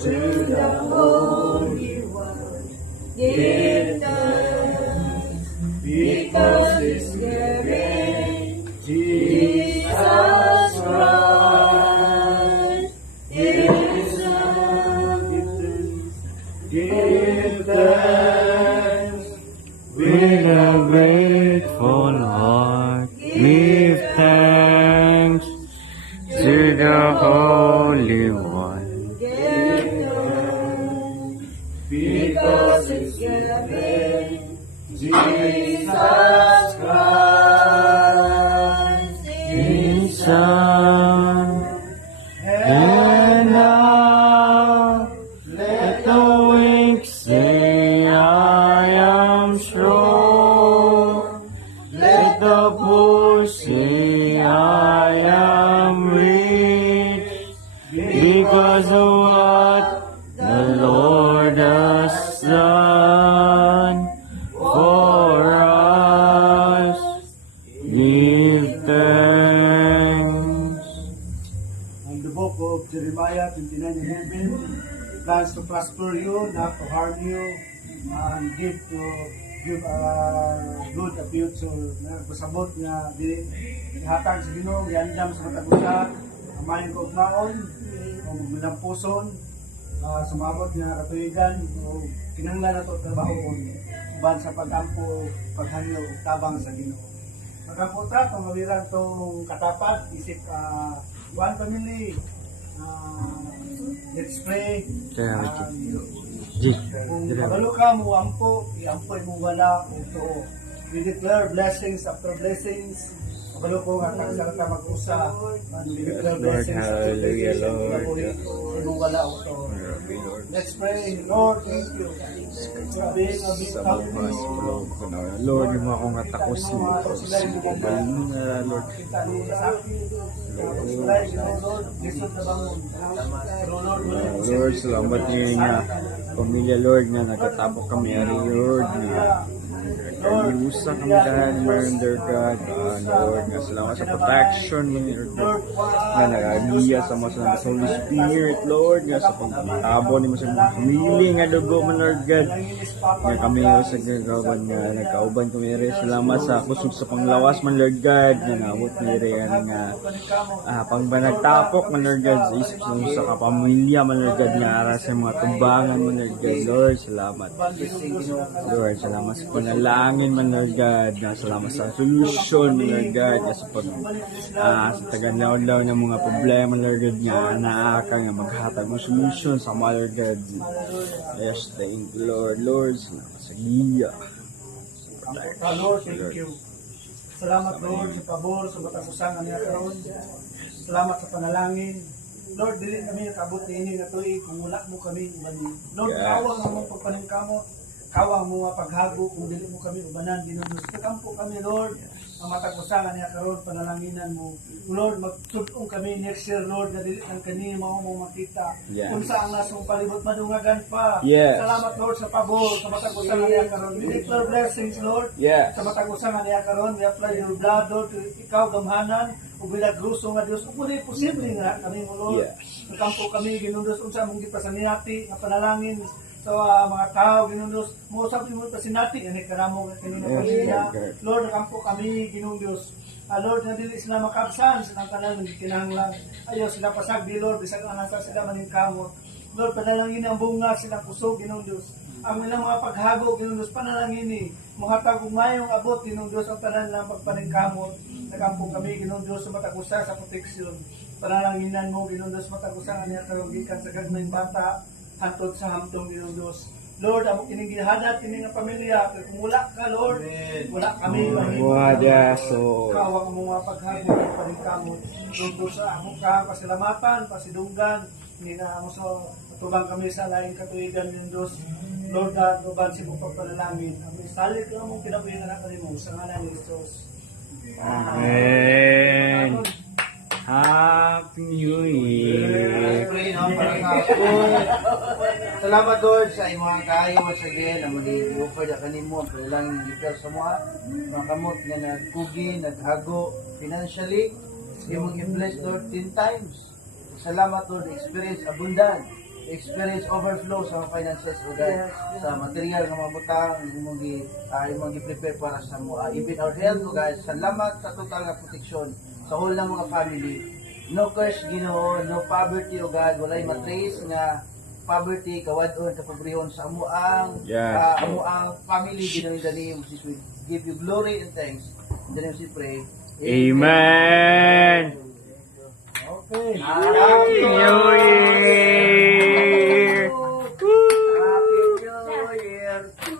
to the Holy One. Give thanks, because He's given Jesus Christ, His Son. Give thanks With a grateful heart, give thanks to the Holy One. Give thanks, because He's given Jesus Christ, His Son. And now, let the weak say, I am strong. Let the poor say, I am rich, because of what the Lord has done for us. Give thanks. On the book of Jeremiah 29:11, plans to prosper you, not to harm you, and give a good a future. Pasabot nga di ihatag sa Ginoo, giandam sa matag usa, amayon ko naon, o magmilampuson, sumabot nga katuigan, o kinahanglan nato trabahon uban sa pagampo, paghangyo ug tabang sa Ginoo. Pagkaputa, itong mawirang itong katapat, isip one family, let's pray. Kung kabalo ka mo ampo, iampoy mo wala ito. We declare blessings after blessings. Kabalo ko nga tagsarata mag-usa. We declare blessings after blessings. Mo wala ito. Let's pray. Lord, thank you. Being Lord, yung mga kong atakos mo. Lord. Lord, salamat ngayon nga pamilya, Lord, nga nagkatapok kami ari, Lord, nga nag-iusa kami dahil murder God, Lord, nga salamat sa protection mo, Lord, nga nag-agiya sa mga sa Holy Spirit, Lord, nga sa pagtabo ni mo sa mga pamilya, nga dugo mo, Lord God, nga kami sa gagawan, nga nagkauban kami rin, salamat sa kusog sa panglawas man, Lord God, nga naabot ni rin, nga pang nagtapok man, Lord God, sa isip sa kapamilya man, Lord God, nga ara sa mga tubangan man, Lord God, Lord, salamat. Lord, salamat sa panalangin man, Lord God, nga salamat sa solution man, Lord God, nga sa pag sa taganlaw-law ng mga problema, Lord God, nga naaka nga maghatag ng solution sa mga, Lord God. Yes, thank you, Lord. Lord, salamat sa giya. Lord, thank you. Salamat, Lord, sa pabor, sa matakusangan niya karon. Salamat sa panalangin. Lord, dili kami nakabot ini na tuig kung wala mo kami ubanin. Lord, Yes. kawang mo pagpaningkamo, kawang mo nga paghago kung dili mo kami ubanan. Ginunus kampo kami, Lord. Ang matakusangan niya karon panalanginan mo. Lord, magsugong kami next year, Lord, na dili ang kanina mo makita. Yes. Kung saan nasong palibot madungagan pa. Yes. Salamat, Lord, sa pabor, sa matakusangan niya karon. We declare blessings, Lord. Yes. Sa matagusangan niya karon, we apply your blood, Lord, to ikaw gamhanan, ug bilagruso nga Dios. Ug muli posible nga kami mo, Lord. Yes. Nagkampo kami ginundos unsa mong gipasaniyati nga panalangin sa mga tao ginundos mo sa mo pasinati ani karamo kini nga pamilya. Lord, nagkampo kami ginundos. Lord, na dili sila makabsan sa tanan ng kinahanglan. Ayo sila pasagdi, Lord, bisag anasa sila maningkamot. Lord, panalangin ang bunga silang kusog, Ginoong Diyos. Ang ilang mga paghago, Ginoong Diyos, panalangin ni. Muhatag og mayong abot, Ginoong Diyos, ang tanan ng pagpaningkamot. Nagampong kami, Ginoong Diyos, sa matagusa sa proteksyon. Panalanginan mo, Ginoong Diyos, matagusa nga niya karogikan sa gagmayng bata, hantod sa hamtong, Ginoong Diyos. Lord, amo kining gihadat kini nga pamilya, kung wala ka, Lord, wala kami Wadaso. kawang mo nga paghagod ng paningkamot. Lord, sa amo ka pasalamatan, pasidunggan, hindi na amo sa tubang kami sa laing katuigan ng Diyos. Lord, tuban si mong pagpanalangin. Amin, salit lang mong kinabuhin na natin mo sa ngalan ni Jesus. Amen. Happy New Year. Salamat, Lord, sa imong kayo once again ang mag-i-offer na kanimo ang kailangan ng sa mga kamot nga nagkugi, naghago financially, imong i-bless, Lord, 10 times. Salamat, Lord, experience abundant experience overflow sa mga finances o God, sa material ng mga butang imong gi-prepare para sa mo even our health o guys. Salamat sa total nga protection sa whole ng mga family. No curse Ginoo, no poverty o God, walay matrace nga poverty kawadon sa pobrehon sa amuang Yes. amuang family Ginoo, in the name of Jesus. We give you glory and thanks. In the name of Jesus we pray. Amen. Okay. Thank you,